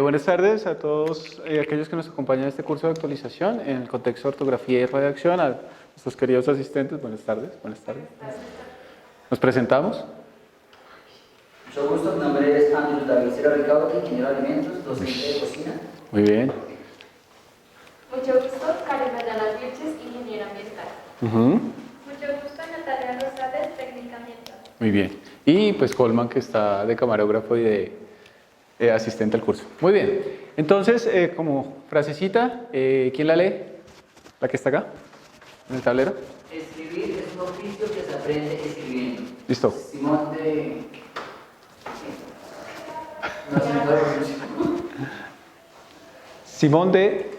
Buenas tardes a todos aquellos que nos acompañan en este curso de actualización en el contexto de ortografía y redacción, a nuestros queridos asistentes. Buenas tardes. Nos presentamos. Mucho gusto, mi nombre es Andrés David Cera Ricaurte, ingeniero de alimentos, docente de cocina. Muy bien. Mucho gusto, Karen Ayala Vilches, ingeniera ambiental. Mucho gusto, Natalia Rosales, técnica ambiental. Muy bien. Y pues Colman, que está de camarógrafo y de asistente al curso. Muy bien. Entonces, como frasecita, ¿quién la lee? ¿La que está acá? ¿En el tablero? Escribir es un oficio que se aprende escribiendo. Listo. Simón de... No sé la pronuncia. Simón de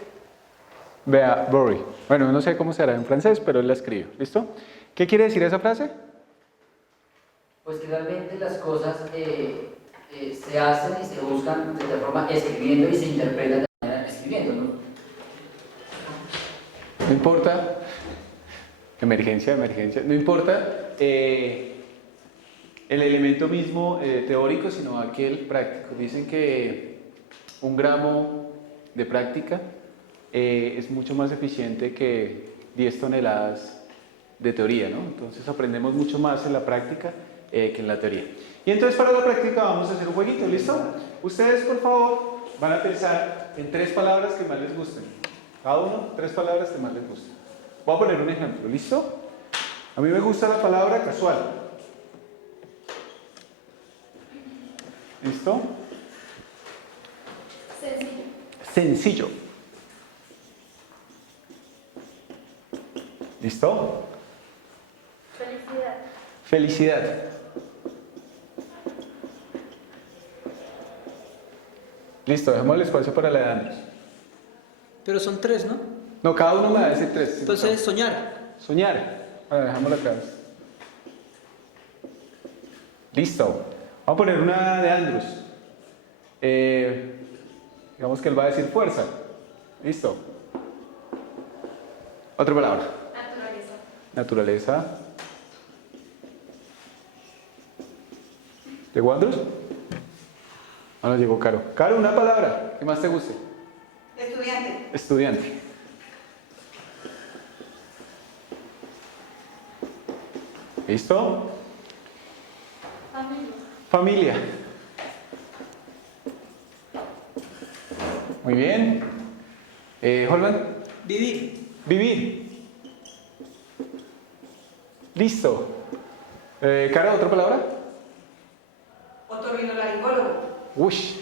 Beauvoir. Bueno, no sé cómo será en francés, pero él la escribió. ¿Listo? ¿Qué quiere decir esa frase? Pues que realmente las cosas se hacen y se buscan de esta forma escribiendo y se interpretan de manera escribiendo, ¿no? No importa, emergencia, no importa el elemento mismo teórico, sino aquel práctico. Dicen que 1 gramo de práctica es mucho más eficiente que 10 toneladas de teoría, ¿no? Entonces aprendemos mucho más en la práctica que en la teoría. Y entonces para la práctica vamos a hacer un jueguito, ¿listo? Ustedes, por favor, van a pensar en 3 palabras que más les gusten. Cada uno, 3 palabras que más les gusten. Voy a poner un ejemplo, ¿listo? A mí me gusta la palabra casual. ¿Listo? Sencillo. Sencillo. ¿Listo? Felicidad. Felicidad. Listo, dejemos el espacio para la de Andrés. Pero son 3, ¿no? No, cada uno me va a decir 3. Entonces, soñar. Soñar. Bueno, dejámoslo acá. Listo. Vamos a poner una de Andrews. Digamos que él va a decir fuerza. Listo. Otra palabra. Naturaleza. Naturaleza. ¿Llegó Andrews? Ah, no llegó Caro. Caro, una palabra. ¿Qué más te guste? Estudiante. Estudiante. ¿Listo? Familia. Familia. Muy bien. Holman. Vivir. Vivir. Listo. Cara, ¿otra palabra? Otorrinolaringólogo. Ush.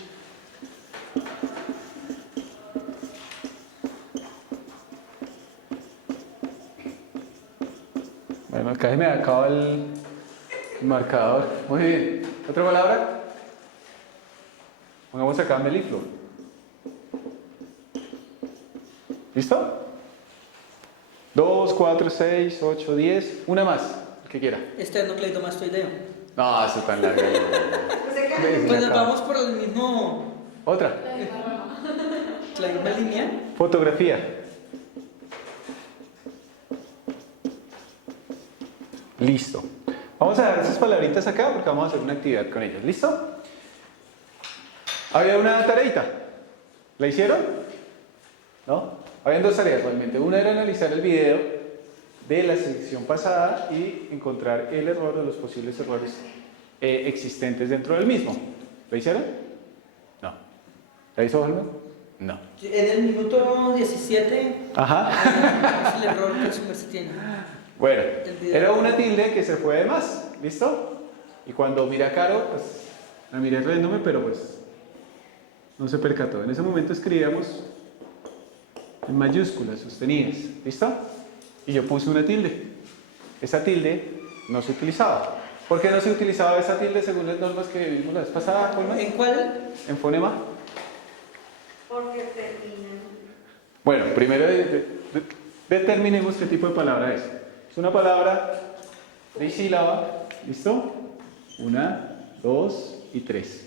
Bueno, acá se me acaba el marcador. Muy bien. ¿Otra palabra? Pongamos acá melifluo. ¿Listo? 2, 4, 6, 8, 10. Una más, el que quiera. Esternocleidomastoideo. No, eso es tan largo. Pues nos vamos por el mismo. Otra. La misma línea. Fotografía. Listo. Vamos a dar esas palabritas acá porque vamos a hacer una actividad con ellas. ¿Listo? Había una tareita. ¿La hicieron? ¿No? Habían 2 tareas realmente. Una era analizar el video de la sección pasada y encontrar el error o los posibles errores existentes dentro del mismo. ¿La hicieron? No. ¿La hizo Holman? No. En el minuto 17 Ajá. es el error que el se tiene. Bueno, El video. era una tilde que se fue de más. ¿Listo? Y cuando mira a Caro, pues la miré riéndome, pero pues no se percató. En ese momento escribíamos en mayúsculas sostenidas. ¿Listo? Y yo puse una tilde. Esa tilde no se utilizaba. ¿Por qué no se utilizaba esa tilde según las normas que vimos la vez pasada, Colman? ¿En cuál? En fonema. Porque terminan. Bueno, primero determinemos qué tipo de palabra es. Es una palabra de sílaba. ¿Listo? 1, 2 y 3.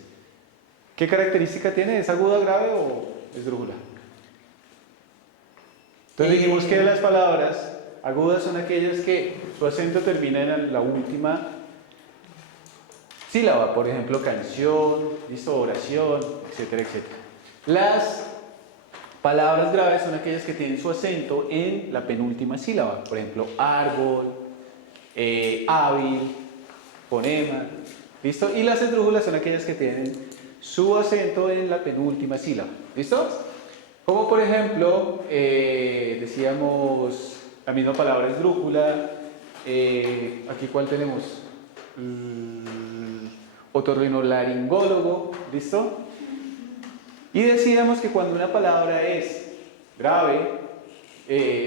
¿Qué característica tiene? ¿Es aguda, grave o esdrújula? Entonces dijimos que las palabras agudas son aquellas que su acento termina en la última sílaba. Por ejemplo, canción, ¿listo? Oración, etcétera, etcétera. Las palabras graves son aquellas que tienen su acento en la penúltima sílaba. Por ejemplo, árbol, hábil, fonema. ¿Listo? Y las esdrújulas son aquellas que tienen su acento en la penúltima sílaba. ¿Listo? Como por ejemplo, decíamos la misma palabra esdrújula. Aquí, ¿cuál tenemos? Otorrinolaringólogo. ¿Listo? Y decíamos que cuando una palabra es grave,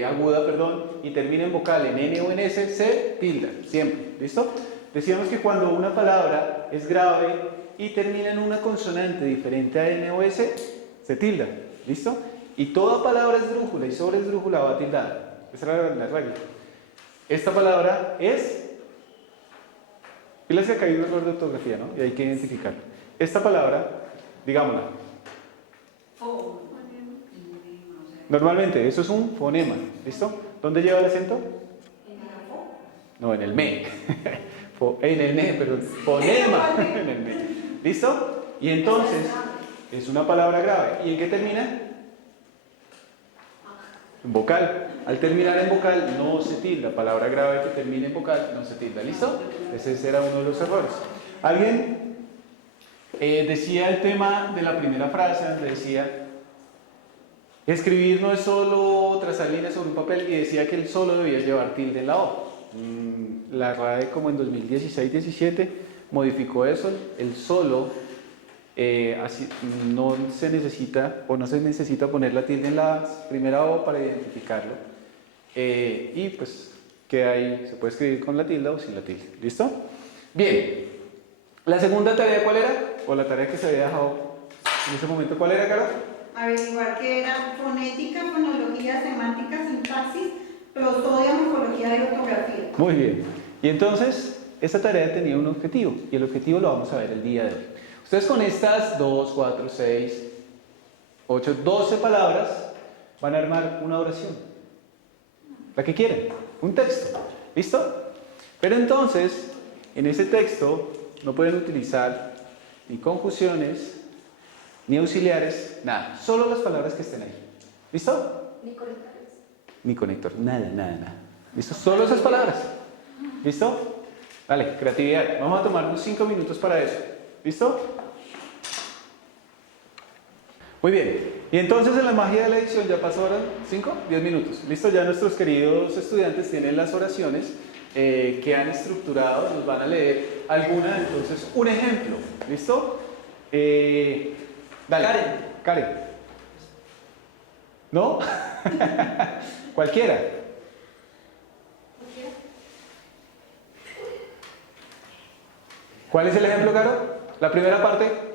aguda, perdón, y termina en vocal en N o en S, se tilda, siempre. ¿Listo? Decíamos que cuando una palabra es grave y termina en una consonante diferente a N o S, se tilda. ¿Listo? Y toda palabra esdrújula y sobre esdrújula va tildada. Esa era la regla. Esta palabra es... Fíjense que hay un error de ortografía, ¿no? Y hay que identificarlo. Esta palabra, digámosla. Normalmente, eso es un fonema. ¿Listo? ¿Dónde lleva el acento? No, en el me. En el ne, perdón. Fonema. En el me. ¿Listo? Y entonces, es una palabra grave. ¿Y en qué termina? En vocal. Al terminar en vocal no se tilda. Palabra grave que termine en vocal no se tilda. ¿Listo? Ese era uno de los errores. ¿Alguien decía el tema de la primera frase? Donde decía, escribir no es solo trazar líneas sobre un papel, y decía que el solo debía llevar tilde en la O. La RAE como en 2016-17 modificó eso. El solo así, no se necesita poner la tilde en la primera O para identificarlo, y pues queda ahí, se puede escribir con la tilde o sin la tilde. ¿Listo? Bien, la segunda tarea, ¿cuál era? O la tarea que se había dejado en ese momento, ¿cuál era, Carol? Averiguar qué era fonética, fonología, semántica, sintaxis, prosodia, morfología y ortografía. Muy bien. Y entonces, esta tarea tenía un objetivo, y el objetivo lo vamos a ver el día de hoy. Ustedes con estas 2, 4, 6, 8, 12 palabras van a armar una oración. La que quieren, un texto. ¿Listo? Pero entonces, en ese texto no pueden utilizar ni conjunciones, ni auxiliares, nada. Solo las palabras que estén ahí. ¿Listo? Ni conectores. Ni conector, nada. ¿Listo? Solo esas palabras. ¿Listo? Dale, creatividad. Vamos a tomar unos 5 minutos para eso. ¿Listo? Muy bien. Y entonces en la magia de la edición ya pasaron 5, 10 minutos. ¿Listo? Ya nuestros queridos estudiantes tienen las oraciones que han estructurado. Nos van a leer alguna. Entonces, un ejemplo. ¿Listo? Dale. Karen. ¿No? Cualquiera. ¿Cuál es el ejemplo, Caro? La primera parte.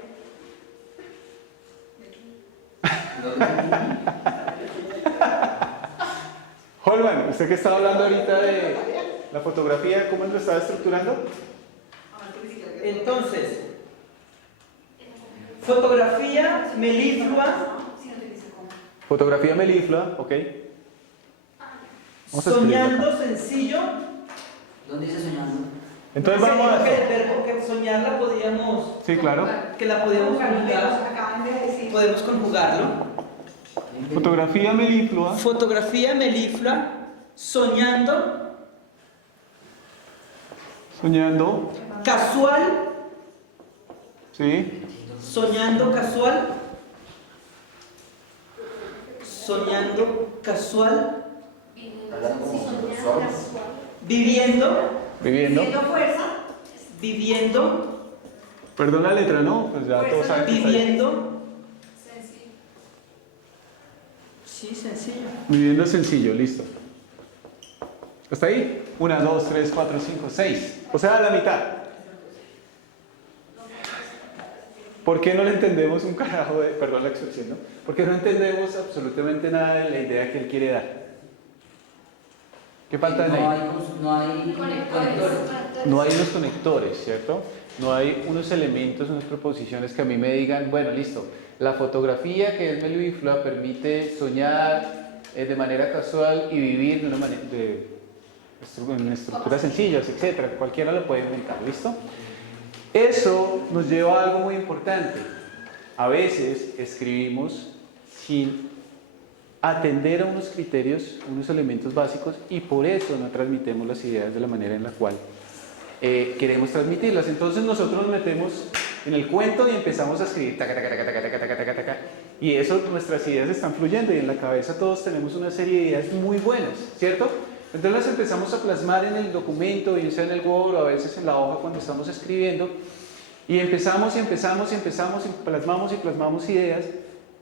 Holman, usted que estaba hablando ahorita de la fotografía, ¿cómo lo estaba estructurando? Entonces, fotografía meliflua, Fotografía meliflua, ok. Vamos a soñando escribirlo. sencillo. ¿Dónde dice soñando? Entonces Se vamos dijo a... que el verbo que soñar la podíamos, Sí, claro. que la podíamos conjugar, Acaban de decir. podemos conjugarlo. Fotografía meliflua. Fotografía meliflua, soñando, Soñando. casual, Sí. soñando casual, soñando casual, viviendo, Viviendo. Haciendo fuerza. viviendo, Perdón la letra, ¿no? Pues ya todos saben que está ahí. viviendo. Sí, sencillo. Viviendo sencillo, listo. ¿Hasta ahí? 1, 2, 3, 4, 5, 6. O sea, la mitad. ¿Por qué no le entendemos un carajo de... Perdón la expresión, ¿no? Porque no entendemos absolutamente nada de la idea que él quiere dar. ¿Qué falta No ahí? hay conectores. No hay unos conectores, ¿cierto? No hay unos elementos, unas proposiciones que a mí me digan, bueno, listo, la fotografía que es meliflua permite soñar de manera casual y vivir de una manera en estructuras sencillas, etcétera. Cualquiera lo puede inventar, ¿listo? Eso nos lleva a algo muy importante. a veces escribimos sin atender a unos criterios, unos elementos básicos, y por eso no transmitimos las ideas de la manera en la cual queremos transmitirlas. Entonces nosotros nos metemos en el cuento y empezamos a escribir taca, taca, taca, taca, taca, taca, taca, taca, y eso, nuestras ideas están fluyendo, y en la cabeza todos tenemos una serie de ideas muy buenas, ¿cierto? Entonces las empezamos a plasmar en el documento, bien sea en el Word o a veces en la hoja cuando estamos escribiendo, y empezamos y plasmamos ideas.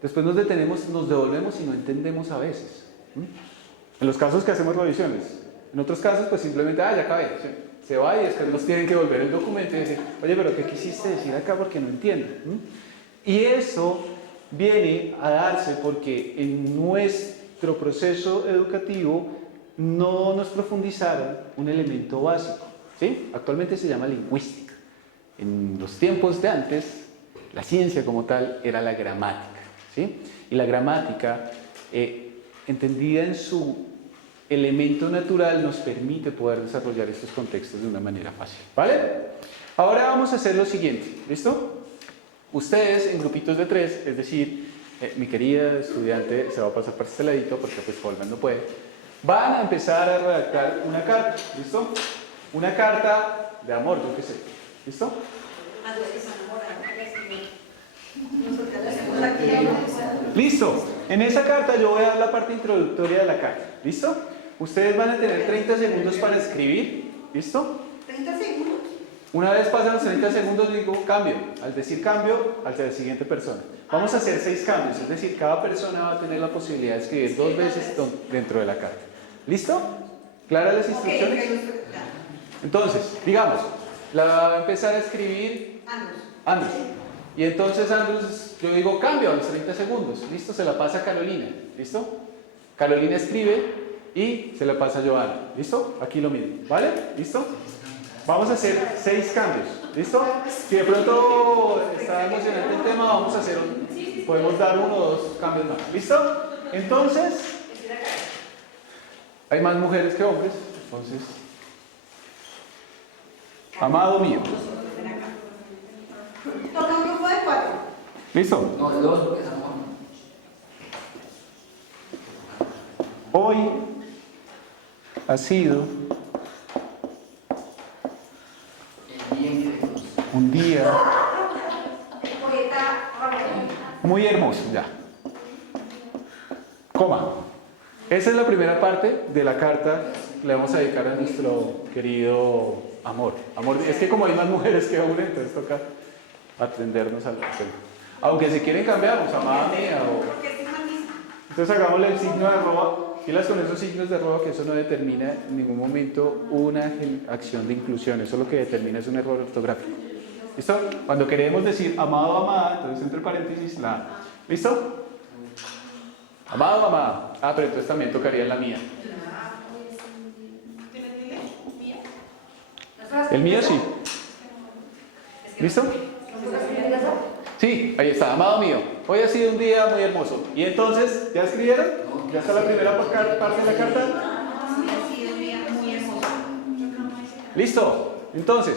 Después nos detenemos, nos devolvemos y no entendemos a veces. En los casos que hacemos revisiones. En otros casos, pues simplemente, ya acabé. Se va y después nos tienen que volver el documento y decir, oye, pero ¿qué quisiste decir acá? Porque no entiendo. Y eso viene a darse porque en nuestro proceso educativo no nos profundizaron un elemento básico. ¿Sí? Actualmente se llama lingüística. En los tiempos de antes, la ciencia como tal era la gramática. ¿Sí? Y la gramática, entendida en su elemento natural, nos permite poder desarrollar estos contextos de una manera fácil. ¿Vale? Ahora vamos a hacer lo siguiente. ¿Listo? Ustedes en grupitos de 3, es decir, mi querida estudiante se va a pasar por este ladito porque pues Paulman no puede, van a empezar a redactar una carta. ¿Listo? Una carta de amor, yo qué sé. ¿Listo? Listo, en esa carta yo voy a dar la parte introductoria de la carta. ¿Listo? Ustedes van a tener 30 segundos para escribir. ¿Listo? 30 segundos. Una vez pasan los 30 segundos digo cambio. Al decir cambio, al la siguiente persona. Vamos a hacer 6 cambios, es decir, cada persona va a tener la posibilidad de escribir 2 veces dentro de la carta. ¿Listo? ¿Claras las instrucciones? Entonces, digamos, la va a empezar a escribir Andrés. Y entonces Andrés, yo digo cambio a los 30 segundos. ¿Listo? Se la pasa a Carolina. ¿Listo? Carolina escribe y se la pasa a Joana. ¿Listo? Aquí lo mismo. ¿Vale? ¿Listo? Vamos a hacer 6 cambios. ¿Listo? Si de pronto está emocionante el tema, vamos a hacer podemos dar 1 o 2 cambios más. ¿Listo? Entonces, hay más mujeres que hombres. Entonces, amado mío. Toca un grupo de 4. ¿Listo? No, de 2 porque estamos. Hoy ha sido un día muy hermoso, ya. Coma. Esa es la primera parte de la carta que le vamos a dedicar a nuestro querido amor. Es que como hay más mujeres que hombres, entonces toca atendernos al tema. Aunque si quieren cambiar, pues amada mía o... Entonces hagámosle el signo de arroba. Filas con esos signos de arroba, que eso no determina en ningún momento una acción de inclusión. Eso lo que determina es un error ortográfico. ¿Listo? Cuando queremos decir amado o amada, entonces entre paréntesis la A. ¿Listo? Amado o amada. Pero entonces también tocaría la mía. El mío sí. ¿Listo? Sí, ahí está, amado mío. Hoy ha sido un día muy hermoso. ¿Y entonces, ya escribieron? ¿Ya está la primera parte de la carta? ¿Listo? Entonces,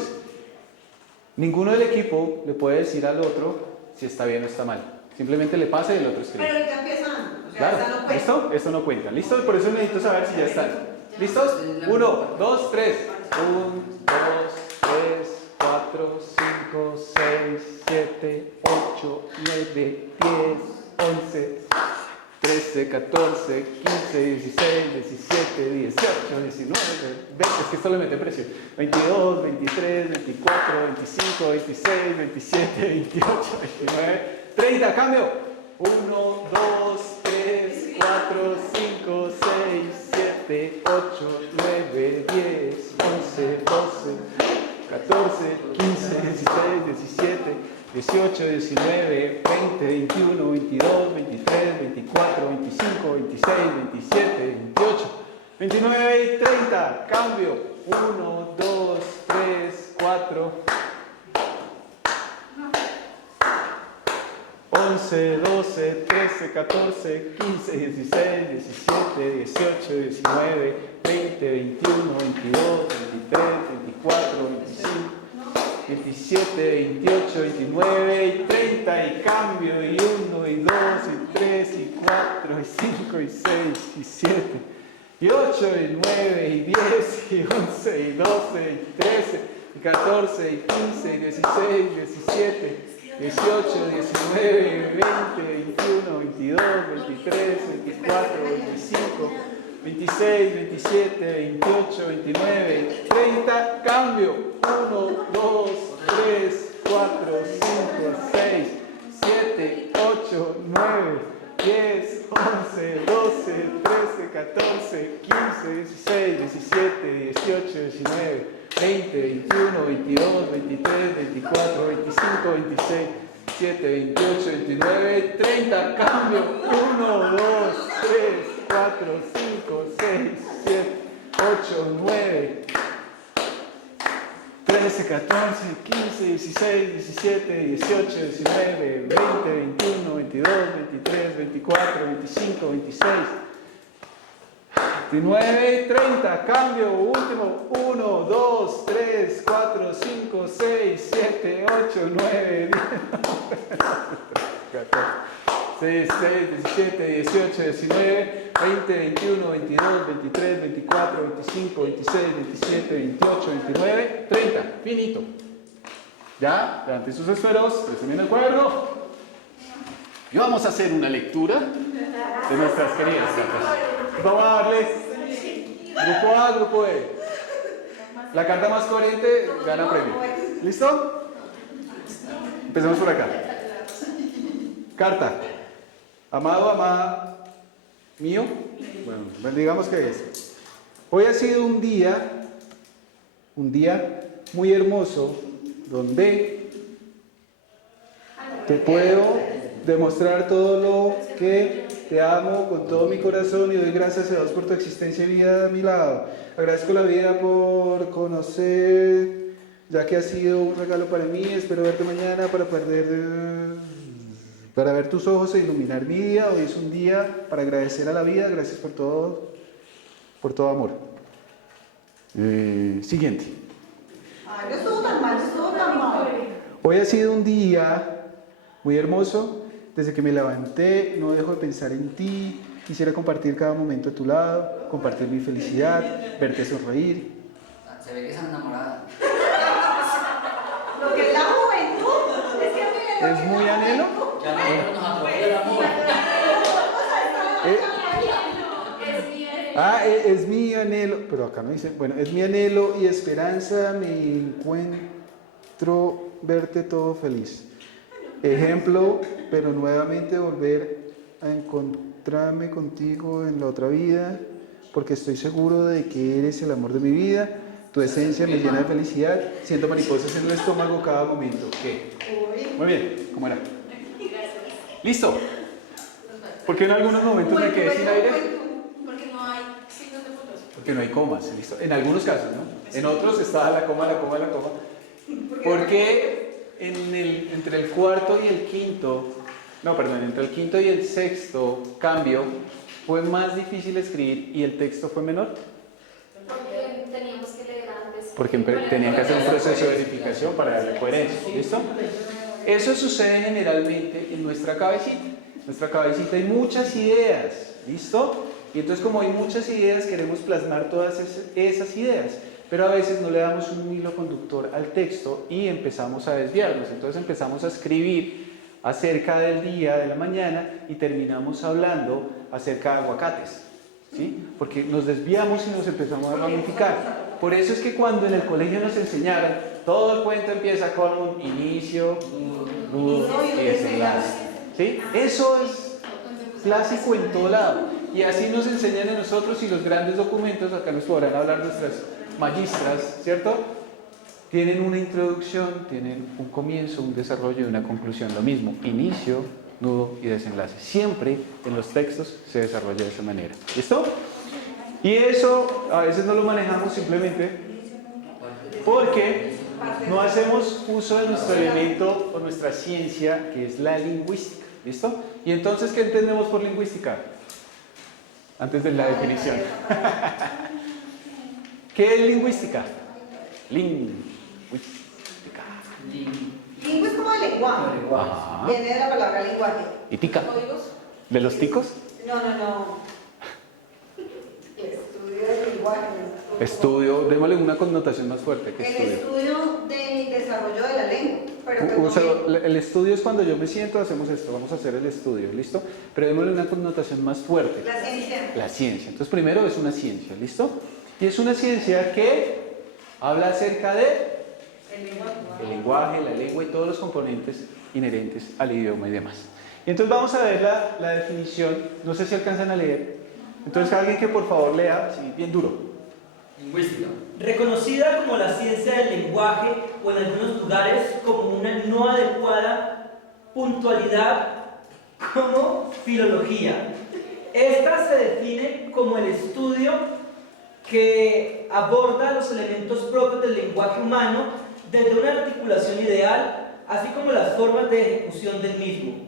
ninguno del equipo le puede decir al otro si está bien o está mal. Simplemente le pasa y el otro escribe. Pero ya empiezan. Claro, ¿listo? Esto no cuenta. ¿Listo? Por eso necesito saber si ya están. ¿Listos? 1, 2, 3. 1, 2, 3, 4, 5, 6, 7, 8, 9, 10, 11, 13, 14, 15, 16, 17, 18, 19, 20. Es que esto le mete presión. 22, 23, 24, 25, 26, 27, 28, 29, 30. Cambio. 1, 2, 3, 4, 5, 6, 7, 8, 9, 10, 11, 12, 14, 15, 16, 17, 18, 19, 20, 21, 22, 23, 24, 25, 26, 27, 28, 29 y 30. Cambio. 1, 2, 3, 4, 11, 12, 13, 14, 15, 16, 17, 18, 19, 20, 21, 22, 23, 24, 25, 27, 28, 29 y 30 y cambio y 1 y 2 y 3 y 4 y 5 y 6 y 7 y 8 y 9 y 10 y 11 y 12 y 13 y 14 y 15 y 16 y 17, 18, 19, 20, 21, 22, 23, 24, 25, 26, 27, 28, 29, 30, cambio, 1, 2, 3, 4, 5, 6, 7, 8, 9, 10, 11, 12, 13, 14, 15, 16, 17, 18, 19, 20, 21, 22, 23, 24, 25, 26, 7, 28, 29, 30, cambio, 1, 2, 3, 4, 5, 6, 7, 8, 9, 13, 14, 15, 16, 17, 18, 19, 20, 21, 22, 23, 24, 25, 26, 29, 30, cambio, último, 1, 2, 3, 4, 5, 6, 7, 8, 9, 10, 16, 17, 18, 19, 20, 21, 22, 23, 24, 25, 26, 27, 28, 29, 30, finito. ¿Ya? Levanten sus esferos, presionen el cuaderno. Y vamos a hacer una lectura de nuestras queridas cartas. Vamos a darles grupo A, grupo E. La carta más coherente gana premio. ¿Listo? Empecemos por acá. Carta. Amado, amada mío. Bueno, digamos que es. Hoy ha sido un día muy hermoso donde te puedo demostrar todo lo que te amo con todo mi corazón y doy gracias a Dios por tu existencia y vida a mi lado. Agradezco la vida por conocer, ya que ha sido un regalo para mí. Espero verte mañana para ver tus ojos e iluminar mi día. Hoy es un día para agradecer a la vida. Gracias por todo amor. Siguiente. Ay, no estuvo tan mal, no estuvo tan mal. Hoy ha sido un día muy hermoso. Desde que me levanté, no dejo de pensar en ti. Quisiera compartir cada momento a tu lado, compartir mi felicidad, verte sonreír. Se ve que están enamoradas. Lo que es la juventud es que mire, ¿Es muy anhelo? Ya nosotros nos atropella el amor. Es mi anhelo, pero acá no dice, bueno, es mi anhelo y esperanza, mi encuentro, verte todo feliz. Ejemplo, pero nuevamente volver a encontrarme contigo en la otra vida, porque estoy seguro de que eres el amor de mi vida, tu esencia me llena de felicidad, siento mariposas en el estómago cada momento. ¿Qué? Muy bien, ¿cómo era? ¿Listo? Porque en algunos momentos me quedé sin aire. Porque no hay signos de puntuación. Porque no hay comas, ¿listo? En algunos casos, ¿no? En otros está la coma. Porque entre el cuarto y el quinto, entre el quinto y el sexto cambio fue más difícil escribir y el texto fue menor. Porque teníamos que leer antes. Porque tenían que hacer un proceso de verificación para darle coherencia, ¿listo? Eso sucede generalmente en nuestra cabecita. En nuestra cabecita hay muchas ideas, ¿listo? Y entonces como hay muchas ideas queremos plasmar todas esas ideas. Pero a veces no le damos un hilo conductor al texto y empezamos a desviarnos. Entonces empezamos a escribir acerca del día, de la mañana, y terminamos hablando acerca de aguacates, ¿sí? Porque nos desviamos y nos empezamos a ramificar. Por eso es que cuando en el colegio nos enseñaron, todo el cuento empieza con un inicio, nudo y desenlace, ¿sí? Eso es clásico en todo lado. Y así nos enseñan a nosotros, y los grandes documentos, acá nos podrán hablar nuestras magistras, ¿cierto? Tienen una introducción, tienen un comienzo, un desarrollo y una conclusión. Lo mismo, inicio, nudo y desenlace. Siempre en los textos se desarrolla de esa manera. ¿Listo? Y eso a veces no lo manejamos simplemente porque no hacemos uso de nuestro elemento o nuestra ciencia, que es la lingüística. ¿Listo? Y entonces, ¿qué entendemos por lingüística? Antes de la definición. ¿Qué es lingüística? Lingüística. Lingua es como de lenguaje. Ajá. Viene de la palabra lenguaje. ¿Y tica? ¿Códigos? ¿De los ticos? No. Estudio del lenguaje. Estudio, démosle una connotación más fuerte que El estudio. estudio del desarrollo de la lengua. Pero pues O sea, no el estudio es cuando yo me siento, hacemos esto, vamos a hacer el estudio, ¿listo? Pero démosle una connotación más fuerte. la ciencia. La ciencia. Entonces, primero es una ciencia, ¿listo? Y es una ciencia que habla acerca de el lenguaje, la lengua y todos los componentes inherentes al idioma y demás. Y entonces vamos a ver la definición, no sé si alcanzan a leer. Entonces, alguien que por favor lea, sí, bien duro. Lingüística. Reconocida como la ciencia del lenguaje o en algunos lugares como una no adecuada puntualidad como filología. Esta se define como el estudio que aborda los elementos propios del lenguaje humano desde una articulación ideal, así como las formas de ejecución del mismo.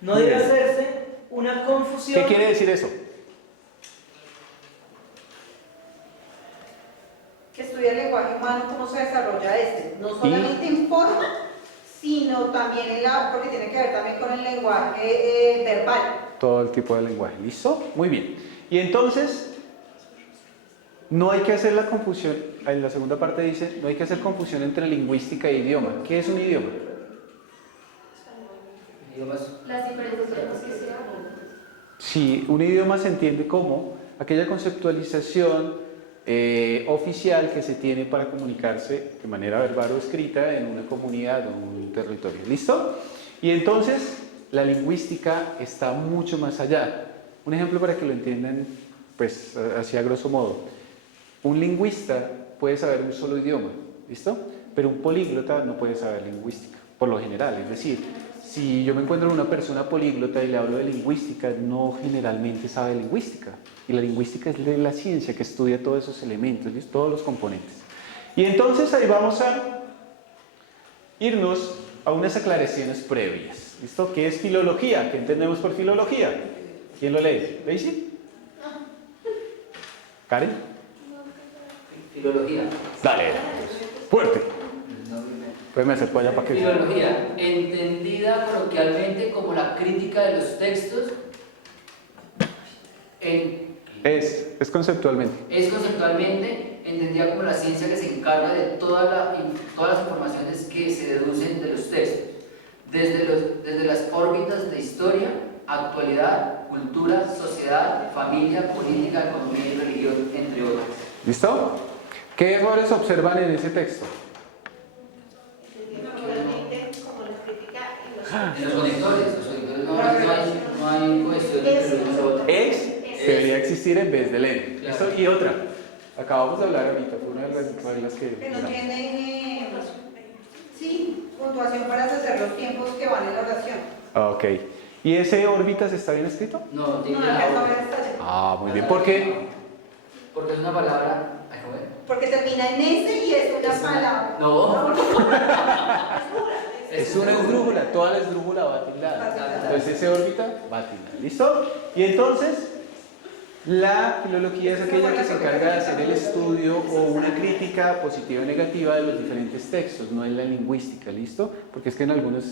No debe Bien. hacerse una confusión. ¿Qué quiere decir eso? Que estudia el lenguaje humano, cómo se desarrolla este. No solamente en forma, sino también porque tiene que ver también con el lenguaje verbal. Todo el tipo de lenguaje, ¿listo? Muy bien. Y entonces, no hay que hacer la confusión, en la segunda parte dice, no hay que hacer confusión entre lingüística e idioma. ¿Qué es un idioma? Las diferentes formas que se hablan. Sí, un idioma se entiende como aquella conceptualización oficial que se tiene para comunicarse de manera verbal o escrita en una comunidad o un territorio. ¿Listo? Y entonces la lingüística está mucho más allá. Un ejemplo para que lo entiendan, pues así a grosso modo. Un lingüista puede saber un solo idioma, ¿listo? Pero un políglota no puede saber lingüística, por lo general. Es decir, si yo me encuentro con una persona políglota y le hablo de lingüística, no generalmente sabe lingüística. Y la lingüística es de la ciencia que estudia todos esos elementos, ¿listo? Todos los componentes. Y entonces ahí vamos a irnos a unas aclaraciones previas, ¿listo? ¿Qué es filología? ¿Qué entendemos por filología? ¿Quién lo lee? ¿Daisy? ¿Karen? Filología. Dale, fuerte. Pues me acerco allá para que... Filología, entendida coloquialmente como la crítica de los textos, Es conceptualmente. es conceptualmente entendida como la ciencia que se encarga de todas las informaciones que se deducen de los textos, desde las órbitas de historia, actualidad, cultura, sociedad, familia, política, economía y religión, entre otras. ¿Listo? ¿Qué errores observan en ese texto? Normalmente, como la crítica y los En los conectores no hay cohesión entre unos a otros. Debería existir en vez del en. Claro. ¿Listo? Y otra. Acabamos de hablar ahorita, fue una de las reglas que... que no tienen sí, puntuación para hacer los tiempos que van en la oración. Ok. ¿Y ese órbitas está bien escrito? No, No, tiene acá la ahora O. está allá. Ah, muy bien. ¿Por qué? Porque es una palabra. Ay, ¿cómo es? Porque termina en S y es una palabra. No. Es una esdrújula, toda la esdrújula va tildada. Entonces ese órbita va tildada. ¿Listo? Y entonces, la filología es aquella que se encarga de hacer el estudio o una crítica positiva o negativa de los diferentes textos, no es la lingüística, ¿listo? Porque es que en algunos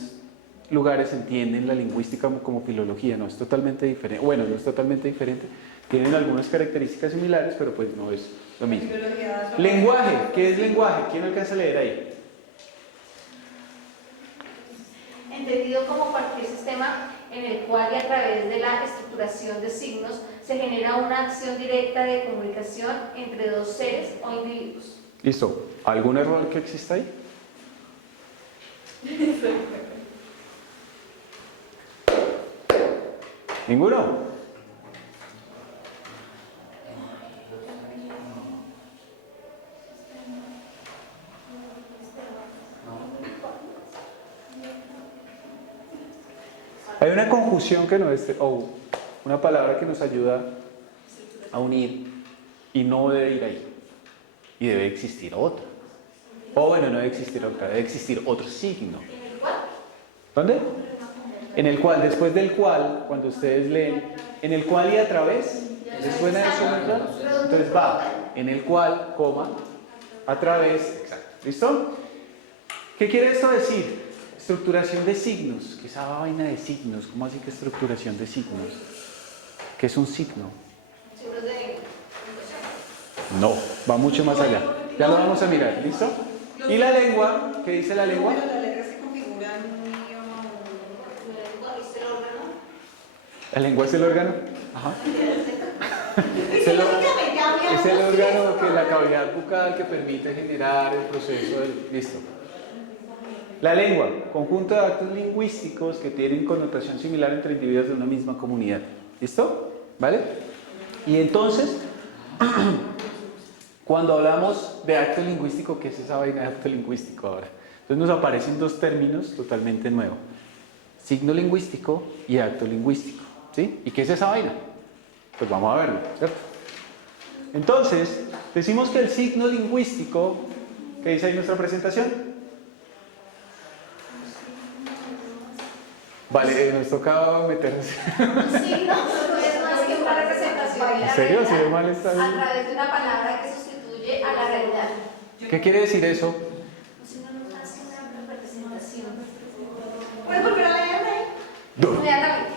lugares entienden la lingüística como filología, no es totalmente diferente. Bueno, no es totalmente diferente, tienen algunas características similares, pero pues no es lo mismo. Lenguaje, ¿qué es lenguaje? ¿Quién alcanza a leer ahí? Entendido como cualquier sistema en el cual y a través de la estructuración de signos se genera una acción directa de comunicación entre dos seres o individuos. Listo. ¿Algún error que exista ahí? ¿Ninguno? Hay una conjunción que no es, o una palabra que nos ayuda a unir y no debe ir ahí. Y debe existir otra. O bueno, no debe existir otra, debe existir otro signo. ¿Dónde? En el cual, después del cual, cuando ustedes leen, en el cual y a través, ¿les suena eso? Entonces va, en el cual, coma, a través, exacto. ¿Listo? ¿Qué quiere esto decir? Estructuración de signos. ¿Qué es esa vaina de signos? ¿Cómo así que estructuración de signos? ¿Qué es un signo? Signos de No, va mucho más allá. Ya lo vamos a mirar, ¿listo? ¿Y la lengua? ¿Qué dice la lengua? Pero las letras se configuran un idioma. ¿viste el órgano? ¿La lengua es el órgano? Ajá. Es el, Físicamente hablando, es el sí, órgano eso. que la cavidad bucal que permite generar el proceso del... Listo. La lengua, conjunto de actos lingüísticos que tienen connotación similar entre individuos de una misma comunidad. ¿Listo? ¿Vale? Y entonces, cuando hablamos de acto lingüístico, ¿qué es esa vaina de acto lingüístico ahora? Entonces nos aparecen dos términos totalmente nuevos. Signo lingüístico y acto lingüístico. ¿Sí? ¿Y qué es esa vaina? Pues vamos a verlo, ¿cierto? Entonces, decimos que el signo lingüístico, ¿qué dice ahí nuestra presentación? Vale, nos toca meternos. Un signo no es más que una representación de la ¿En serio? ¿Sí, realidad mal está a bien? través de una palabra que sustituye a la realidad. ¿Qué quiere decir eso? Un signo no es más que una representación. ¿Puedes volver a leerme? Inmediatamente.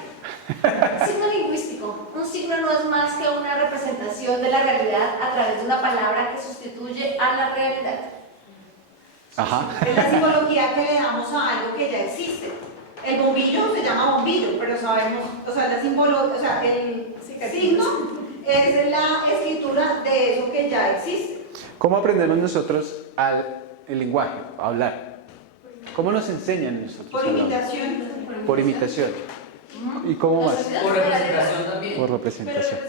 Signo lingüístico. Un signo no es más que una representación de la realidad a través de una palabra que sustituye a la realidad. Ajá. Es la simbología que le damos a algo que ya existe. El bombillo se llama bombillo, pero sabemos, o sea, la simbología, o sea, el signo es la escritura de eso que ya existe. ¿Cómo aprendemos nosotros el lenguaje, a hablar? ¿Cómo nos enseñan nosotros Por a hablar? imitación. Por imitación. ¿Y cómo más? Por representación también. Por representación.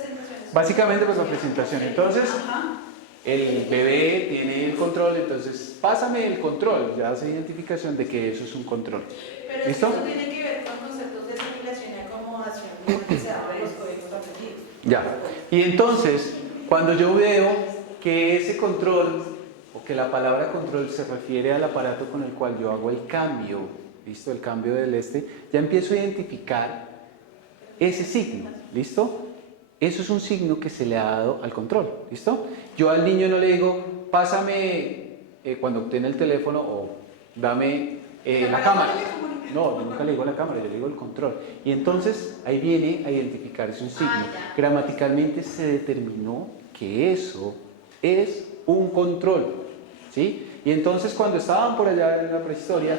Básicamente por representación. Entonces, Ajá. el bebé tiene el control, entonces pásame el control, ya hace identificación de que eso es un control. Pero ¿Listo? eso tiene que ver con conceptos de asimilación y acomodación que se da de los códigos aprendidos. Ya. Y entonces, cuando yo veo que ese control, o que la palabra control se refiere al aparato con el cual yo hago el cambio, ¿listo? El cambio del ya empiezo a identificar ese signo, ¿listo? Eso es un signo que se le ha dado al control, ¿listo? Yo al niño no le digo, pásame cuando obtiene el teléfono o dame la cámara. No, yo nunca le digo la cámara, yo le digo el control. Y entonces ahí viene a identificarse un signo. Gramaticalmente se determinó que eso es un control, ¿sí? Y entonces cuando estaban por allá en la prehistoria,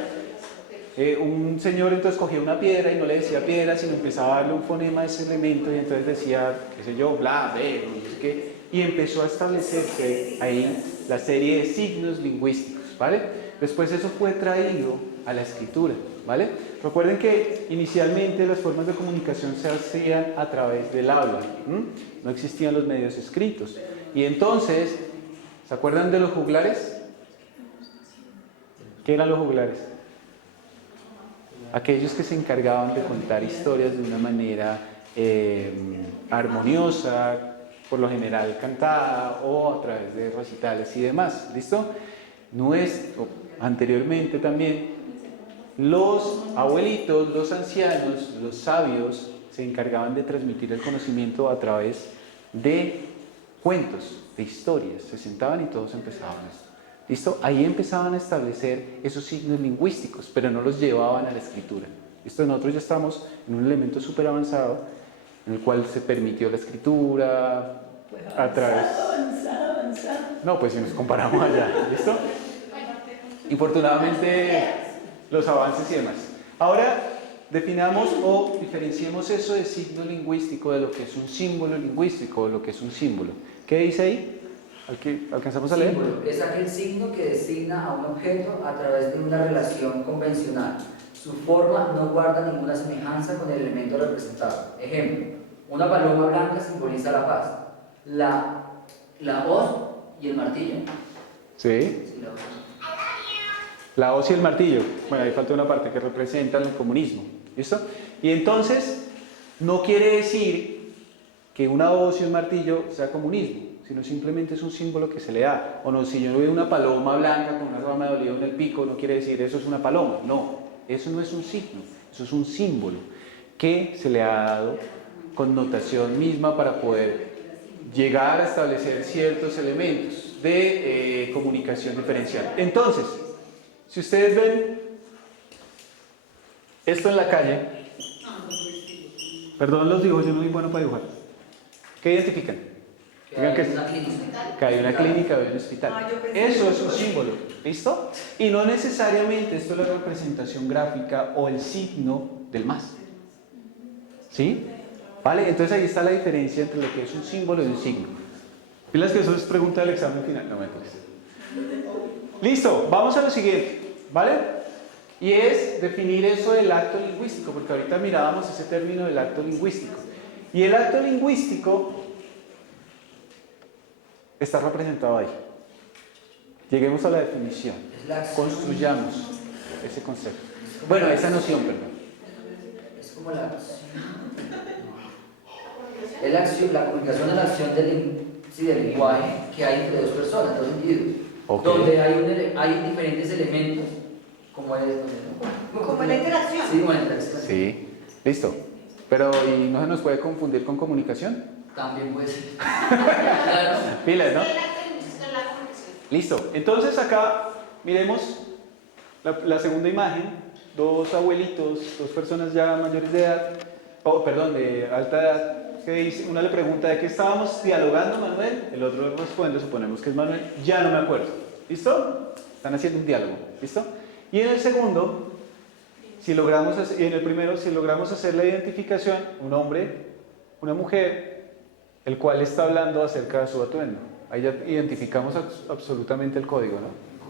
un señor entonces cogía una piedra y no le decía piedra, sino empezaba a darle un fonema a ese elemento y entonces decía, qué sé yo, bla, ve, no sé qué, y empezó a establecerse ahí la serie de signos lingüísticos, ¿vale? Después eso fue traído a la escritura, ¿vale? Recuerden que inicialmente las formas de comunicación se hacían a través del habla, no existían los medios escritos. Y entonces, ¿se acuerdan de los juglares? ¿Qué eran los juglares? Aquellos que se encargaban de contar historias de una manera armoniosa, por lo general cantada o a través de recitales y demás, ¿listo? Anteriormente también, los abuelitos, los ancianos, los sabios se encargaban de transmitir el conocimiento a través de cuentos, de historias. Se sentaban y todos empezaban esto. ¿Listo? Ahí empezaban a establecer esos signos lingüísticos, pero no los llevaban a la escritura. ¿Listo? Nosotros ya estamos en un elemento súper avanzado en el cual se permitió la escritura a través... No, pues si nos comparamos allá. ¿Listo? Infortunadamente, los avances y demás. Ahora, definamos o diferenciemos eso de signo lingüístico de lo que es un símbolo lingüístico o lo que es un símbolo. ¿Qué dice ahí? ¿Alcanzamos a leer? Símbolo es aquel signo que designa a un objeto a través de una relación convencional. Su forma no guarda ninguna semejanza con el elemento representado. Ejemplo, una paloma blanca simboliza la paz. La hoz y el martillo. Sí. Sí, la hoz. La hoz y el martillo. Bueno, ahí falta una parte que representa el comunismo. ¿Listo? Y entonces, no quiere decir que una hoz y un martillo sea comunismo, sino simplemente es un símbolo que se le da. O no, si yo veo una paloma blanca con una rama de olivo en el pico, no quiere decir eso es una paloma. No, eso no es un signo, eso es un símbolo que se le ha dado connotación misma para poder llegar a establecer ciertos elementos de comunicación diferencial. Entonces, Si ustedes ven esto en la calle, perdón los dibujos, yo no soy bueno para dibujar. ¿Qué identifican? Digan que hay una clínica. que hay una clínica o un hospital. Ah, yo pensé Eso que es un eso. símbolo, ¿listo? Y no necesariamente esto es la representación gráfica o el signo del más. ¿Sí? ¿Vale? Entonces ahí está la diferencia entre lo que es un símbolo y un signo. Pilas que eso es pregunta del examen final. No me entiendes. Listo, vamos a lo siguiente, ¿vale? Y es definir eso del acto lingüístico, porque ahorita mirábamos ese término del acto lingüístico. Y el acto lingüístico está representado ahí. Lleguemos a la definición. Es la acción. Construyamos ese concepto. Bueno, esa noción, perdón. Es como la acción. Es la acción, la comunicación es la acción del lenguaje que hay entre dos personas, dos individuos. Ok. Donde hay diferentes elementos, como es. Como la interacción. Sí, como la interacción. Sí, listo. Pero, ¿y no se nos puede confundir con comunicación? También puede ser. Claro. Pilas, ¿no? El acto lingüístico es la comunicación. Listo. Entonces acá miremos la segunda imagen. Dos abuelitos, dos personas ya mayores de edad, de alta edad, que dice, una le pregunta de qué estábamos dialogando, Manuel, el otro le responde, suponemos que es Manuel, ya no me acuerdo. ¿Listo? Están haciendo un diálogo. ¿Listo? Y en el segundo, y en el primero, si logramos hacer la identificación, un hombre, una mujer, el cual está hablando acerca de su atuendo. Ahí ya identificamos absolutamente el código, ¿no?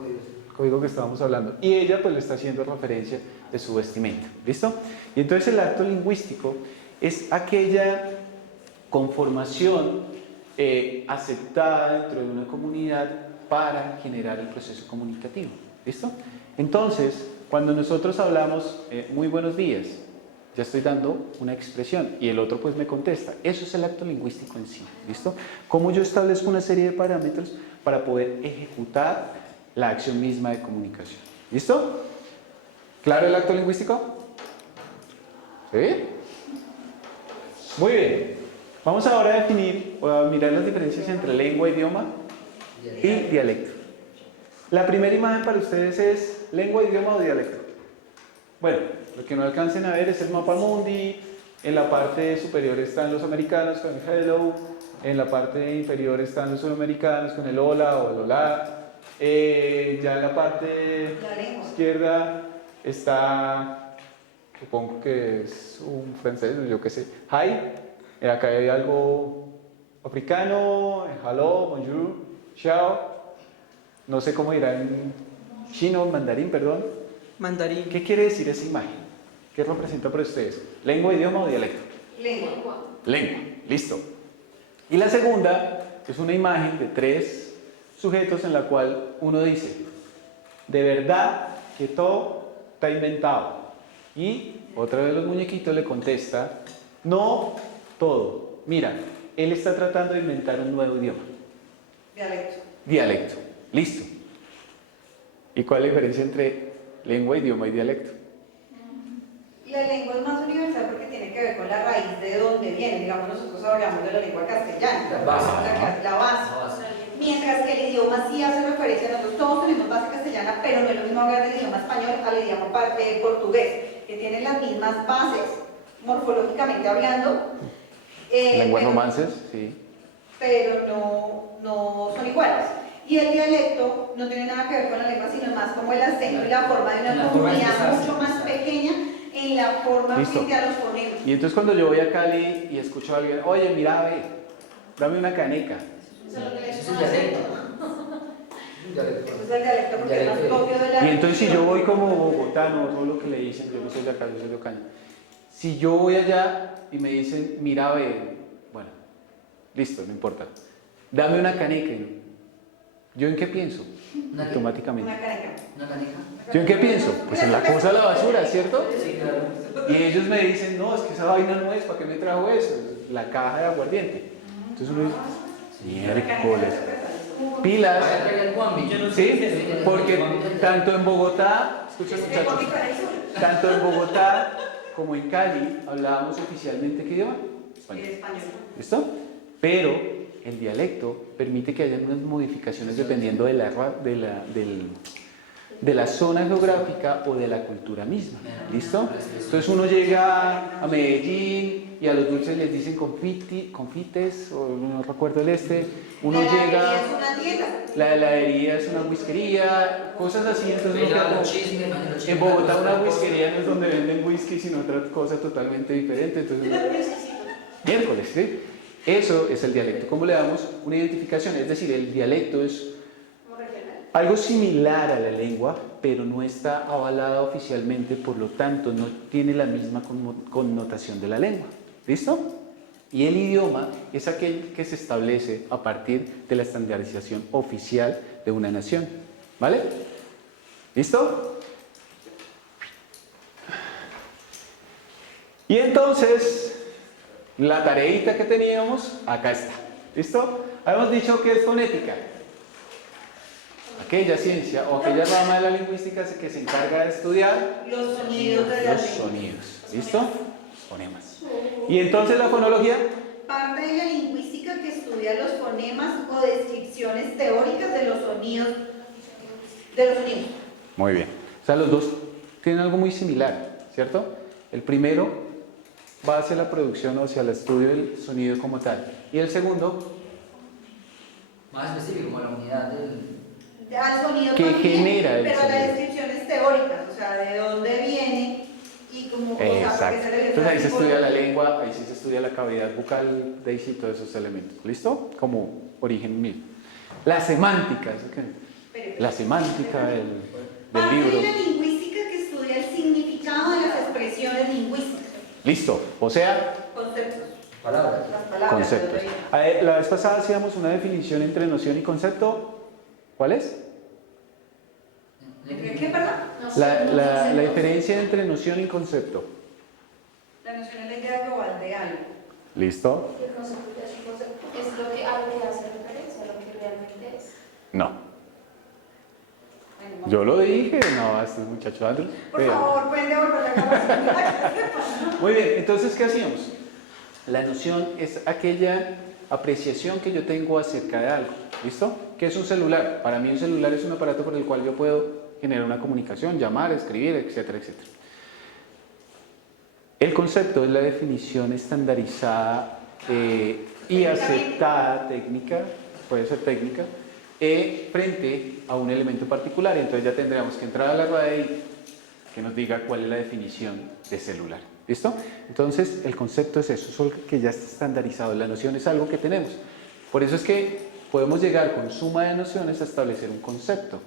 El código que estábamos hablando. Y ella pues le está haciendo referencia de su vestimenta. ¿Listo? Y entonces el acto lingüístico es aquella conformación aceptada dentro de una comunidad para generar el proceso comunicativo. ¿Listo? Entonces, cuando nosotros hablamos muy buenos días, ya estoy dando una expresión y el otro pues me contesta. Eso es el acto lingüístico en sí. ¿Listo? Cómo yo establezco una serie de parámetros para poder ejecutar la acción misma de comunicación. ¿Listo? ¿Claro el acto lingüístico? ¿Sí? Muy bien. Vamos ahora a definir o a mirar las diferencias entre lengua, idioma y dialecto. La primera imagen para ustedes es lengua, idioma o dialecto. Bueno, lo que no alcancen a ver es el mapa mundi. En la parte superior están los americanos con el hello. En la parte inferior están los sudamericanos con el hola o el hola. Ya en la parte La lengua. izquierda está, supongo que es un francés, yo qué sé, hi. Acá hay algo africano, hello, bonjour, ciao. No sé cómo dirá en chino, mandarín, perdón. Mandarín. ¿Qué quiere decir esa imagen? ¿Qué representa para ustedes? ¿Lengua, idioma o dialecto? Lengua. Lengua, listo. Y la segunda es una imagen de 3 sujetos en la cual uno dice, de verdad que todo está inventado. Y otra vez los muñequitos le contesta, no todo. Mira, él está tratando de inventar un nuevo idioma. Dialecto. Dialecto, listo. ¿Y cuál es la diferencia entre lengua, idioma y dialecto? La lengua es más universal porque tiene que ver con la raíz de donde viene. Digamos, nosotros hablamos de la lengua castellana, La base. la base. Mientras que el idioma sí hace referencia, nosotros todos tenemos base castellana, pero no es lo mismo hablar del idioma español al idioma portugués, que tienen las mismas bases, morfológicamente hablando. Lenguas pero- romances, sí. pero no son iguales. Y el dialecto no tiene nada que ver con la lengua, sino más como el acento y la forma de La una forma de comunidad expresarse. mucho más pequeña en la forma Listo. frente a los fonemas. Y entonces cuando yo voy a Cali y escucho a alguien, oye, mira, ve, dame una caneca. Eso es el dialecto. Dialecto. Ese es el dialecto porque es más Dialecto. propio de la Y entonces si yo voy como bogotano, todo lo que le dicen, yo no soy de acá, yo soy de Ocaña. Si yo voy allá y me dicen, mira, ve, bueno, listo, no importa. Dame una caneca. ¿Yo en qué pienso? Una Automáticamente. una caneca. ¿Una caneca? ¿Yo en qué pienso? Pues en la cosa de la basura, ¿cierto? Sí, claro. Y ellos me dicen, no, es que esa vaina no es, ¿para qué me trajo eso? La caja de aguardiente. Entonces uno dice, miércoles. Pilas. Vaya a traer el Juanmi. Yo no sé Sí, qué es eso. porque tanto en Bogotá, escuchen muchachos, tanto en Bogotá como en Cali hablábamos oficialmente ¿qué idioma? Español. Español. ¿Listo? Pero el dialecto permite que haya unas modificaciones dependiendo de de la zona geográfica o de la cultura misma. ¿Listo? Entonces uno llega a Medellín y a los dulces les dicen confites, o no recuerdo el este. Uno La heladería llega, es una tienda. la heladería es una whiskería, cosas así. Entonces uno queda como- en Bogotá una whiskería no es donde venden whisky, sino otra cosa totalmente diferente. Entonces, miércoles, ¿sí? Eso es el dialecto. ¿Cómo le damos una identificación? Es decir, el dialecto es algo similar a la lengua, pero no está avalada oficialmente, por lo tanto no tiene la misma connotación de la lengua. ¿Listo? Y el idioma es aquel que se establece a partir de la estandarización oficial de una nación. ¿Vale? ¿Listo? Y entonces, la tareita que teníamos, acá está. ¿Listo? Habíamos dicho que es fonética. Aquella ciencia o aquella rama de la lingüística que se encarga de estudiar Los sonidos de la los lengua. sonidos. ¿Listo? Fonemas. Y entonces la fonología, Parte de la lingüística que estudia los fonemas o descripciones teóricas de los sonidos. muy bien. O sea, los dos tienen algo muy similar, ¿cierto? El primero va hacia la producción o hacia el estudio del sonido como tal. Y el segundo, Más específico, como la unidad del... Al sonido Que también, genera el pero sonido. las descripciones teóricas, o sea, de dónde viene y cómo, o sea, porque exacto. se le Entonces ahí se estudia la lengua, ahí sí se estudia la cavidad bucal, de ahí sí todos esos elementos. ¿Listo? Como origen mismo. La semántica, ¿eso qué? La semántica del Parte libro. de la lingüística que estudia el significado de las expresiones lingüísticas, Listo. O sea, conceptos, Palabras. las palabras. conceptos. de dónde vienen. La vez pasada hacíamos una definición entre noción y concepto. ¿Cuál es? ¿Qué, perdón? La diferencia entre noción y concepto. La noción es la idea global de algo. ¿Listo? El concepto ya es un concepto, es lo que, a lo que hace referencia, a lo que realmente es. No. Bueno, Yo lo dije, no, estos muchachos Andrew. por Vean. favor, pueden devolver la grabación. Muy bien, entonces, ¿qué hacíamos? La noción es aquella apreciación que yo tengo acerca de algo. ¿Listo? ¿Qué es un celular? Para mí un celular es un aparato por el cual yo puedo generar una comunicación, llamar, escribir, etcétera, etcétera. El concepto es la definición estandarizada y aceptada técnica, puede ser técnica, frente a un elemento particular. Entonces ya tendríamos que entrar a la RAE que nos diga cuál es la definición de celular. ¿Listo? Entonces el concepto es eso, solo que ya está estandarizado. La noción es algo que tenemos. Por eso es que podemos llegar con suma de nociones a establecer un concepto.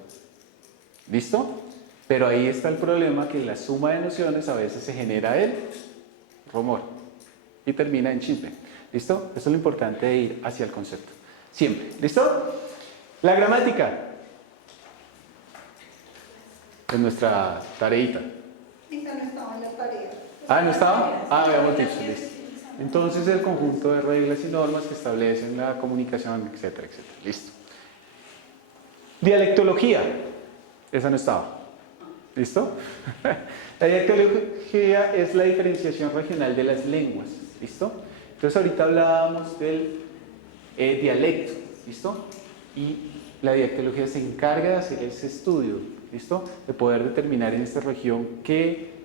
¿Listo? Pero ahí está el problema, que la suma de nociones a veces se genera el rumor y termina en chisme. ¿Listo? Eso es lo importante de ir hacia el concepto. Siempre. ¿Listo? La gramática. Es nuestra tareita. Esa no estaba en la tarea. Ah, ¿no estaba? Ah, habíamos dicho, listo. Entonces el conjunto de reglas y normas que establecen la comunicación, etcétera, etcétera. Listo. Dialectología. Esa no estaba. ¿Listo? La dialectología es la diferenciación regional de las lenguas. ¿Listo? Entonces ahorita hablábamos del dialecto. ¿Listo? Y la dialectología se encarga de hacer ese estudio. ¿Listo? De poder determinar en esta región qué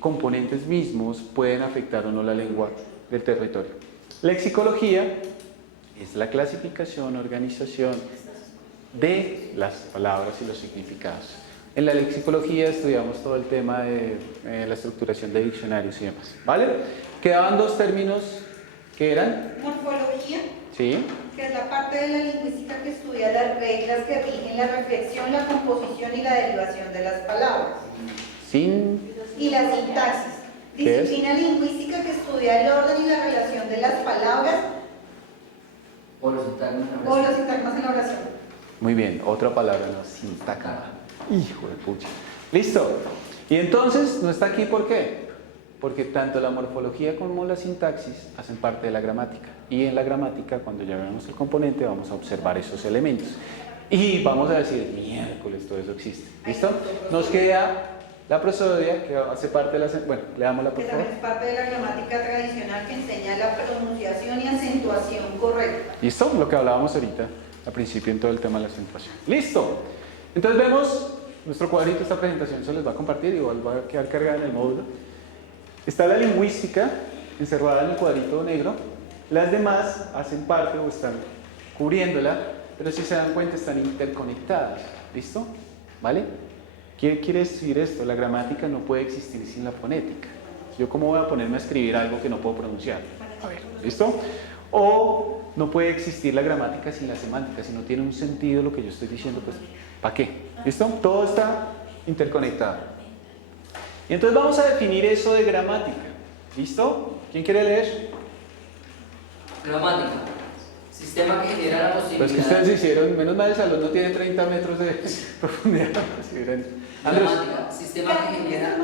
componentes mismos pueden afectar o no la lengua del territorio. Lexicología es la clasificación, organización de las palabras y los significados. En la lexicología estudiamos todo el tema de la estructuración de diccionarios y demás. ¿Vale? Quedaban dos términos que eran. Morfología, Sí. que es la parte de la lingüística que estudia las reglas que rigen la reflexión, la composición y la derivación de las palabras. Sin. Y la sintaxis, ¿Qué es? disciplina lingüística que estudia el orden y la relación de las palabras O los sintagmas en la o los oración. sintagmas en la oración. Muy bien, otra palabra, no, sintagma. Hijo de pucha. Listo. Y entonces no está aquí, ¿por qué? Porque tanto la morfología como la sintaxis hacen parte de la gramática. Y en la gramática, cuando ya veamos el componente, vamos a observar esos elementos. Y vamos a decir, miércoles, todo eso existe. ¿Listo? Nos queda la prosodia, que hace parte de la... Bueno, leámosla por Que favor. también es parte de la gramática tradicional que enseña la pronunciación y acentuación correcta. ¿Listo? Lo que hablábamos ahorita al principio en todo el tema de la acentuación. ¡Listo! Entonces vemos nuestro cuadrito, esta presentación se les va a compartir, igual va a quedar cargada en el módulo. Está la lingüística encerrada en el cuadrito negro. Las demás hacen parte o están cubriéndola, pero si se dan cuenta están interconectadas. ¿Listo? ¿Vale? ¿Qué quiere decir esto? La gramática no puede existir sin la fonética. ¿Yo cómo voy a ponerme a escribir algo que no puedo pronunciar? A ver, ¿listo? O no puede existir la gramática sin la semántica. Si no tiene un sentido lo que yo estoy diciendo, pues ¿para qué? ¿Listo? Todo está interconectado. Y entonces vamos a definir eso de gramática. ¿Listo? ¿Quién quiere leer? Gramática. Sistema que genera la posibilidad. Pues que ustedes hicieron, menos mal el salón no tiene 30 metros de profundidad. Andrés. Gramática. Sistema que genera.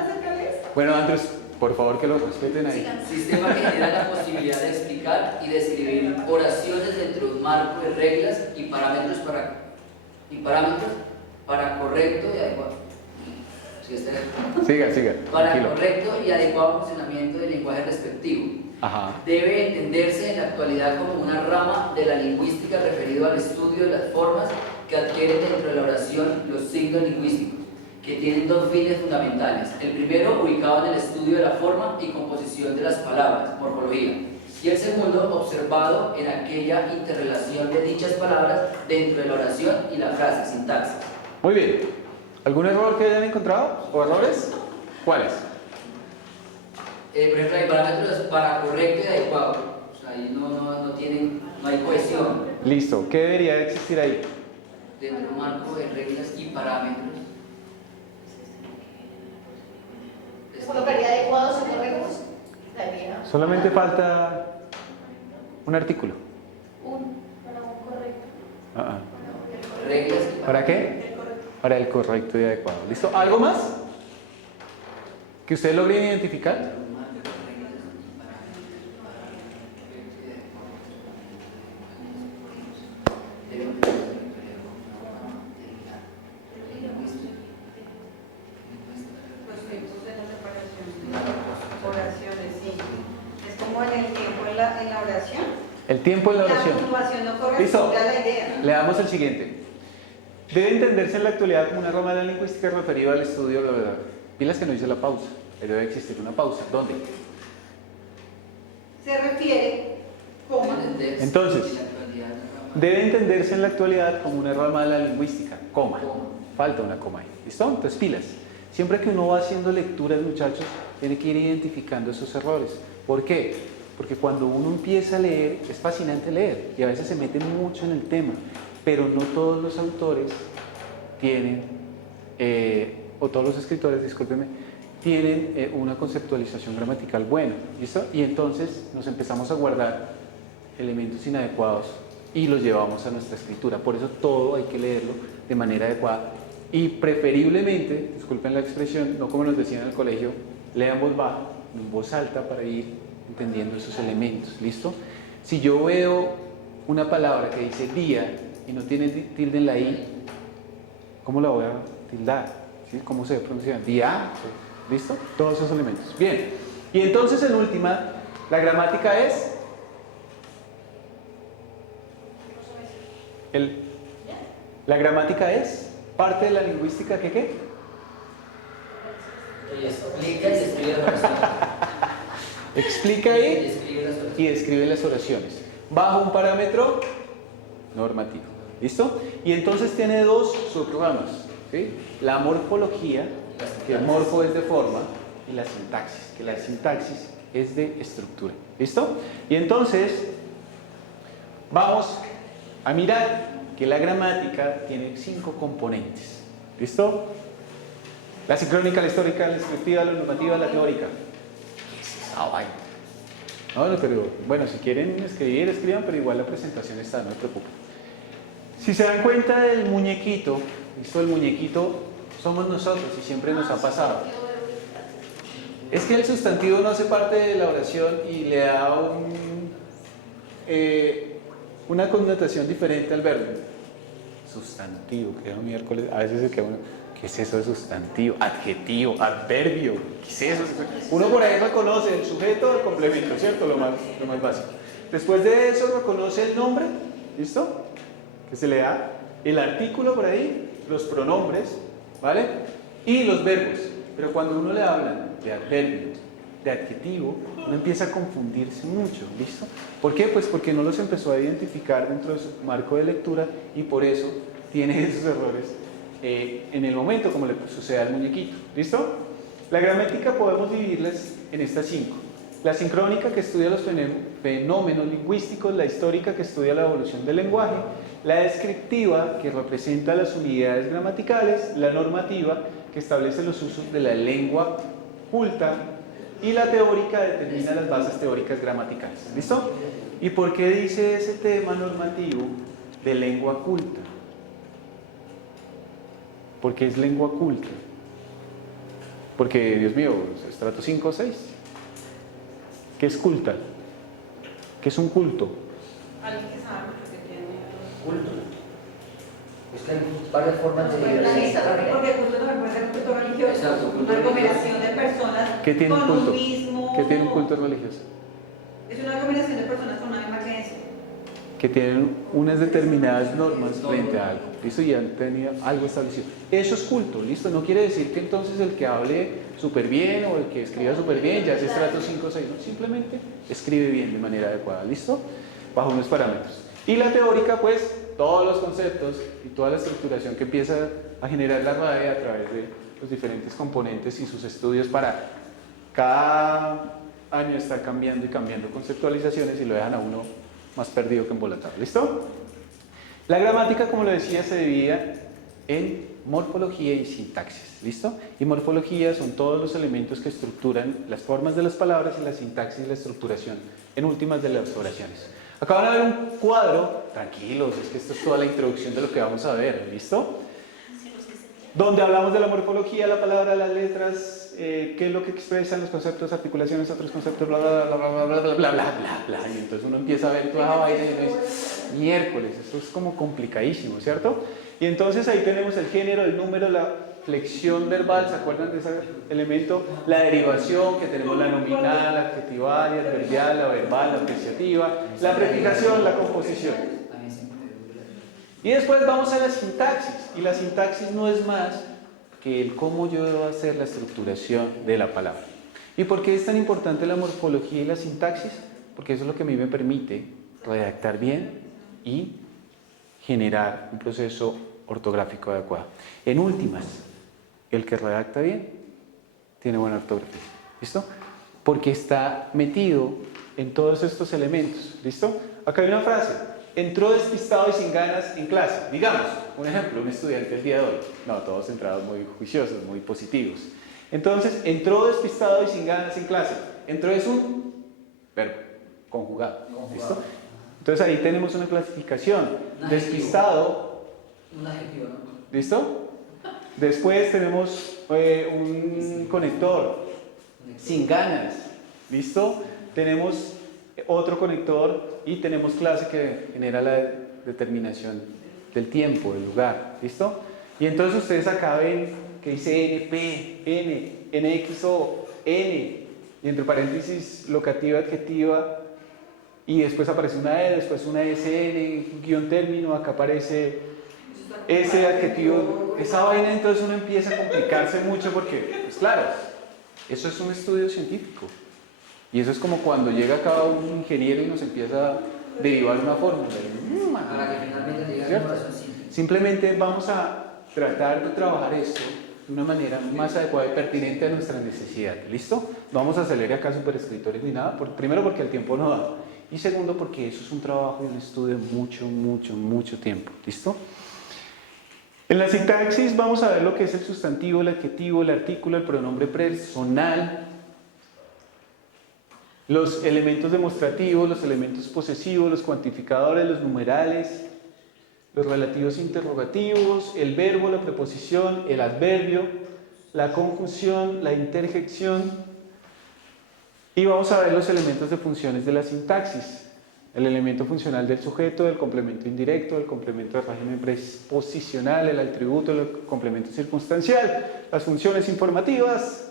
Bueno, Andrés, por favor que lo respeten ahí. Sistema que genera la posibilidad de explicar y de escribir oraciones dentro de un marco de reglas y parámetros para correcto y adecuado. ¿Sí está? Siga. Para Tranquilo. correcto y adecuado funcionamiento del lenguaje respectivo. Ajá. Debe entenderse en la actualidad como una rama de la lingüística referido al estudio de las formas que adquieren dentro de la oración los signos lingüísticos, que tienen dos fines fundamentales. El primero, ubicado en el estudio de la forma y composición de las palabras, morfología. Y el segundo, observado en aquella interrelación de dichas palabras dentro de la oración y la frase, sintaxis. Muy bien. ¿Algún error que hayan encontrado? ¿O errores? ¿Cuáles? Por ejemplo, hay parámetros para correcto y adecuado. O sea, ahí no hay cohesión. Listo. ¿Qué debería de existir ahí? Dentro de un marco de reglas y parámetros. Colocaría adecuados y correctos. Daría Solamente falta un artículo. para un correcto. Ah, Reglas y ¿Para qué? Para el correcto y adecuado. ¿Listo? ¿Algo más? ¿Que ustedes logren identificar? Los tiempos de la separación de oraciones, sí. Es como en el tiempo en la oración. El tiempo en la La oración. puntuación no ¿Listo? corresponde a la idea. Le damos el siguiente. Debe entenderse en la actualidad como una rama de la lingüística referida al estudio de la verdad. Pilas que no dice la pausa. Debe existir una pausa. ¿Dónde? Se refiere como Entonces, debe entenderse en la actualidad como una rama de la lingüística, coma. Falta una coma ahí. ¿Listo? Entonces, pilas. Siempre que uno va haciendo lecturas, muchachos, tiene que ir identificando esos errores. ¿Por qué? Porque cuando uno empieza a leer, es fascinante leer y a veces se mete mucho en el tema, pero no todos los autores tienen, o todos los escritores, discúlpeme, tienen una conceptualización gramatical buena. ¿Listo? Y entonces nos empezamos a guardar elementos inadecuados y los llevamos a nuestra escritura. Por eso todo hay que leerlo de manera adecuada y preferiblemente, disculpen la expresión, no como nos decían en el colegio, lean voz baja, en voz alta para ir entendiendo esos elementos. ¿Listo? Si yo veo una palabra que dice día y no tiene tilde en la i, ¿cómo la voy a tildar? ¿Sí? ¿Cómo se pronuncia? Día. ¿Listo? Todos esos elementos. Bien. Y entonces en última, la gramática es la gramática es parte de la lingüística que ¿qué? Y explica y describe las oraciones. Explica Y y describe las oraciones. describe las oraciones bajo un parámetro normativo. ¿Listo? Y entonces tiene dos subramas, ¿sí? La morfología, que morfo es de forma, y la sintaxis, que la sintaxis es de estructura. ¿Listo? Y entonces vamos a mirar que la gramática tiene 5 componentes. ¿Listo? La sincrónica, la histórica, la descriptiva, la normativa, la teórica. ¿Qué es esa vaina? No, pero bueno, si quieren escribir, escriban, pero igual la presentación está, no se preocupen. Si se dan cuenta del muñequito, ¿listo? El muñequito somos nosotros y siempre nos ha pasado. Es que el sustantivo no hace parte de la oración y le da una connotación diferente al verbo. Sustantivo, queda miércoles, a veces se queda uno, ¿qué es eso de sustantivo? Adjetivo, adverbio, ¿qué es eso? Uno por ahí reconoce el sujeto, el complemento, ¿cierto? Lo más básico. Después de eso reconoce el nombre, ¿listo? Que se le da, el artículo por ahí, los pronombres, ¿vale? Y los verbos, pero cuando uno le habla de adverbios, de adjetivo, uno empieza a confundirse mucho, ¿listo? ¿Por qué? Pues porque no los empezó a identificar dentro de su marco de lectura y por eso tiene esos errores en el momento, como le sucede al muñequito, ¿listo? La gramática podemos dividirlas en estas 5. La sincrónica, que estudia los fenómenos lingüísticos; la histórica, que estudia la evolución del lenguaje; la descriptiva, que representa las unidades gramaticales; la normativa, que establece los usos de la lengua culta; y la teórica determina las bases teóricas gramaticales. ¿Listo? ¿Y por qué dice ese tema normativo de lengua culta? Porque es lengua culta. Porque, Dios mío, estrato 5 o 6. ¿Qué es culta? ¿Qué es un culto? Alguien que sabe porque tiene Culto. Es que hay varias formas de Porque el culto también puede ser un culto religioso. Exacto, culto Una aglomeración de personas ¿Qué tiene un con culto? un mismo... ¿Qué tiene un culto religioso? Es una aglomeración de personas con una misma creencia. Que tienen unas determinadas normas frente a algo, ¿listo? Y han tenido algo establecido. Eso es culto, ¿listo? No quiere decir que entonces el que hable súper bien o el que escriba súper bien ya es estrato 5 o 6, no, simplemente escribe bien de manera adecuada, ¿listo? Bajo unos parámetros. Y la teórica, pues, todos los conceptos y toda la estructuración que empieza a generar la RAE a través de los diferentes componentes y sus estudios para cada año estar cambiando y cambiando conceptualizaciones y lo dejan a uno más perdido que embolatado. ¿Listo? La gramática, como lo decía, se dividía en morfología y sintaxis. ¿Listo? Y morfología son todos los elementos que estructuran las formas de las palabras y la sintaxis y la estructuración en últimas de las oraciones. Acaban de ver un cuadro, tranquilos, es que esto es toda la introducción de lo que vamos a ver. ¿Listo? Donde hablamos de la morfología, la palabra, las letras, qué es lo que expresan los conceptos, articulaciones, otros conceptos, bla, bla, bla, bla, bla, bla, bla, bla, bla, bla, bla. Y entonces uno empieza a ver toda esa vaina y uno dice, miércoles, esto es como complicadísimo, ¿cierto? Y entonces ahí tenemos el género, el número, la flexión verbal, ¿se acuerdan de ese elemento? La derivación, que tenemos la nominal, la adjetivaria, la adverbial, la verbal, la apreciativa, la prefijación, la composición. Y después vamos a la sintaxis, y la sintaxis no es más que el cómo yo debo hacer la estructuración de la palabra. ¿Y por qué es tan importante la morfología y la sintaxis? Porque eso es lo que a mí me permite redactar bien y generar un proceso ortográfico adecuado. En últimas, el que redacta bien tiene buena ortografía. ¿Listo? Porque está metido en todos estos elementos. ¿Listo? Acá hay una frase. Entró despistado y sin ganas en clase. Digamos, un ejemplo, un estudiante el día de hoy. No, todos entrados muy juiciosos, muy positivos. Entonces, entró despistado y sin ganas en clase. Entró es un verbo conjugado. ¿Listo? Entonces ahí tenemos una clasificación. Despistado. Un adjetivo, ¿no? ¿Listo? Después tenemos un conector. Sin ganas. ¿Listo? Tenemos otro conector y tenemos clase que genera la determinación del tiempo, del lugar. ¿Listo? Y entonces ustedes acá ven que dice NP, N, NXO, N, y entre paréntesis locativa, adjetiva, y después aparece una E, después una SN, guión término, acá aparece ese adjetivo, esa vaina. Entonces uno empieza a complicarse mucho porque, pues claro, eso es un estudio científico. Y eso es como cuando llega acá un ingeniero y nos empieza a derivar una fórmula. Para que finalmente llegue a una oración simple. Simplemente vamos a tratar de trabajar esto de una manera más adecuada y pertinente a nuestra necesidad. ¿Listo? No vamos a hacer acá superescritores ni nada. Primero porque el tiempo no da. Y segundo porque eso es un trabajo y un estudio de mucho tiempo. ¿Listo? En la sintaxis vamos a ver lo que es el sustantivo, el adjetivo, el artículo, el pronombre personal, los elementos demostrativos, los elementos posesivos, los cuantificadores, los numerales, los relativos interrogativos, el verbo, la preposición, el adverbio, la conjunción, la interjección. Y vamos a ver los elementos de funciones de la sintaxis. El elemento funcional del sujeto, del complemento indirecto, del complemento del régimen preposicional, el atributo, el complemento circunstancial, las funciones informativas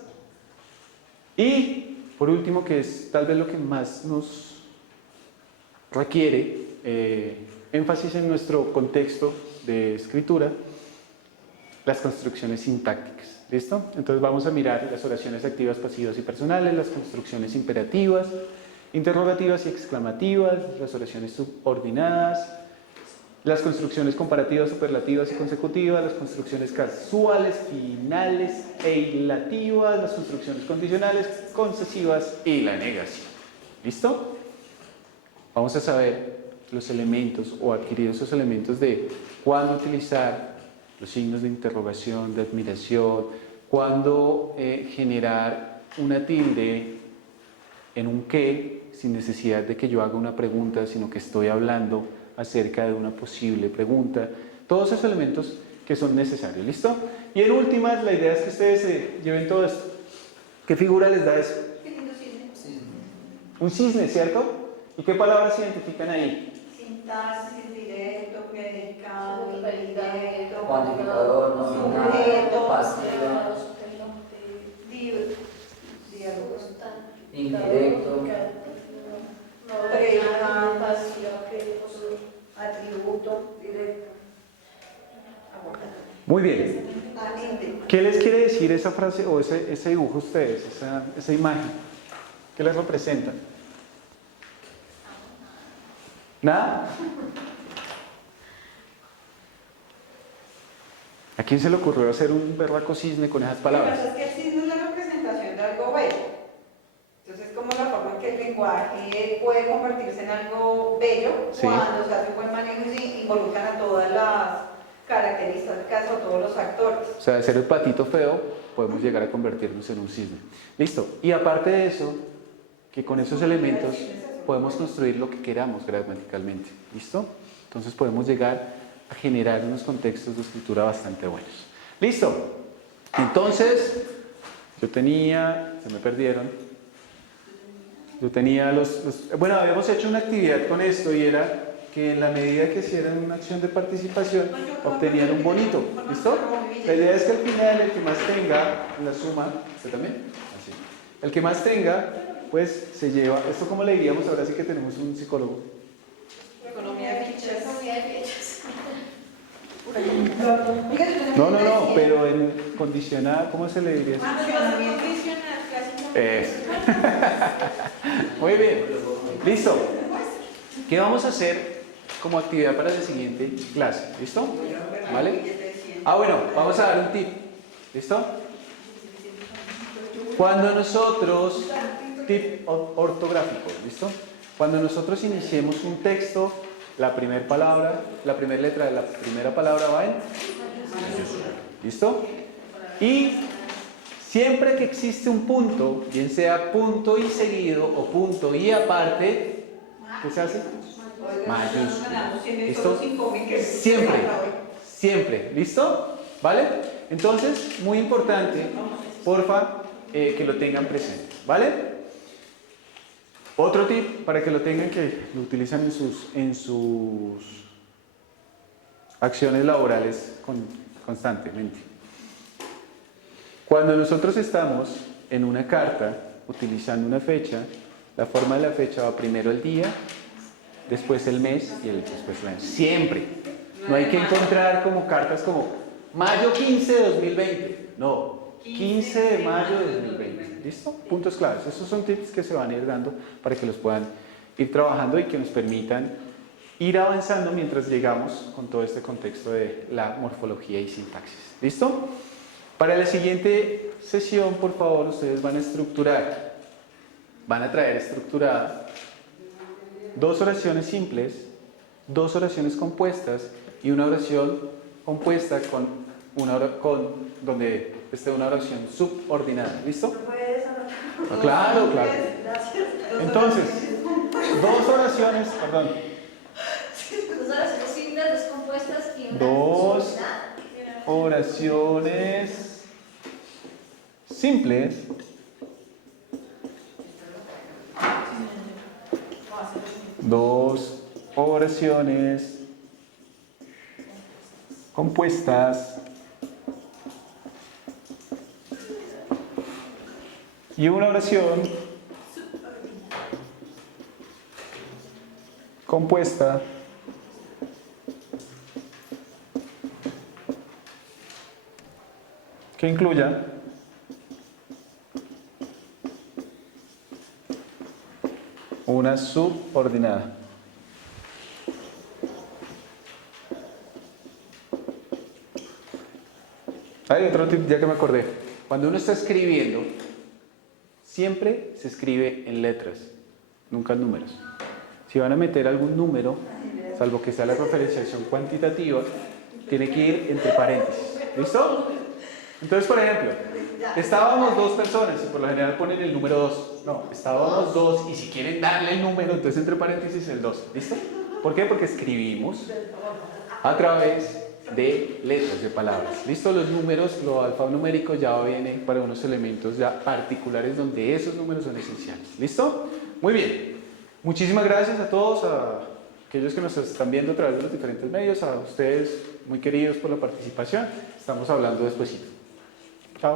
y, por último, que es tal vez lo que más nos requiere énfasis en nuestro contexto de escritura, las construcciones sintácticas. ¿Listo? Entonces vamos a mirar las oraciones activas, pasivas y personales, las construcciones imperativas, interrogativas y exclamativas, las oraciones subordinadas, las construcciones comparativas, superlativas y consecutivas, las construcciones casuales, finales e ilativas, las construcciones condicionales, concesivas y la negación. ¿Listo? Vamos a saber los elementos o adquirir esos elementos de cuándo utilizar los signos de interrogación, de admiración, cuándo generar una tilde en un qué sin necesidad de que yo haga una pregunta, sino que estoy hablando acerca de una posible pregunta. Todos esos elementos que son necesarios. ¿Listo? Y en últimas, la idea es que ustedes se lleven todo esto. ¿Qué figura les da eso? Qué lindo cisne. Un cisne, ¿cierto? ¿Y qué palabras se identifican ahí? Sintaxis, directo, predicado, indirecto, Cuantificador, nominal, sujeto, pasivo, diálogos, indirecto, atributo, directo. Muy bien. Agente. ¿Qué les quiere decir esa frase o ese dibujo a ustedes, esa imagen? ¿Qué les representa? ¿Nada? ¿A quién se le ocurrió hacer un berraco cisne con esas palabras? Lo que pasa es que el cisne es la representación de algo bello. Entonces es como la forma en que el lenguaje puede convertirse en algo bello Sí. cuando se hace un buen manejo y se involucran a todas las características o todos los actores. O sea, de ser el patito feo, podemos llegar a convertirnos en un cisne. Listo. Y aparte de eso, que con esos elementos podemos construir lo que queramos gramaticalmente. ¿Listo? Entonces podemos llegar a generar unos contextos de escritura bastante buenos. ¿Listo? Entonces, yo tenía, se me perdieron, yo tenía bueno, habíamos hecho una actividad con esto y era que en la medida que hicieran una acción de participación, obtenían un bonito. ¿Listo? La idea es que al final el que más tenga en la suma, ¿usted también? Así. El que más tenga, pues se lleva, ¿esto cómo le diríamos? Ahora sí que tenemos un psicólogo. Economía de fichas. No, pero en condicionada, ¿cómo se le diría eso? Muy bien, listo. ¿Qué vamos a hacer como actividad para la siguiente clase? ¿Listo? ¿Vale? Bueno, vamos a dar un tip. ¿Listo? Cuando nosotros, tip ortográfico, ¿listo? Cuando nosotros iniciemos un texto, la primera letra de la primera palabra va en mayúscula. ¿Listo? Y siempre que existe un punto, bien sea punto y seguido o punto y aparte, ¿qué se hace? Mayúscula. ¿Listo? Siempre. ¿Listo? ¿Vale? Entonces, muy importante, porfa, que lo tengan presente. ¿Vale? Otro tip para que lo tengan, que lo utilizan en sus acciones laborales constantemente. Cuando nosotros estamos en una carta utilizando una fecha, la forma de la fecha va primero el día, después el mes y después el año. Siempre. No hay que encontrar como cartas como mayo 15 de 2020. No, 15 de mayo de 2020. ¿Listo? Puntos claves. Esos son tips que se van a ir dando para que los puedan ir trabajando y que nos permitan ir avanzando mientras llegamos con todo este contexto de la morfología y sintaxis. ¿Listo? Para la siguiente sesión, por favor, ustedes van a traer estructurada 2 oraciones simples, 2 oraciones compuestas y una oración compuesta donde esté una oración subordinada. ¿Listo? Claro. Entonces, 2 oraciones, perdón. 2 oraciones simples, descompuestas y una 2 subordinada. oraciones simples dos oraciones compuestas y una oración compuesta que incluya una subordinada. Hay otro tip, ya que me acordé. Cuando uno está escribiendo, siempre se escribe en letras, nunca en números. Si van a meter algún número, salvo que sea la referenciación cuantitativa, tiene que ir entre paréntesis. ¿Listo? Entonces, por ejemplo, estábamos 2 personas y por lo general ponen el número 2. No, estábamos 2 y si quieren darle el número, entonces entre paréntesis el 2. ¿Listo? ¿Por qué? Porque escribimos a través de letras, de palabras. ¿Listo? Los números, lo alfanumérico ya viene para unos elementos ya particulares donde esos números son esenciales. ¿Listo? Muy bien. Muchísimas gracias a todos, a aquellos que nos están viendo a través de los diferentes medios, a ustedes muy queridos por la participación. Estamos hablando despuesito.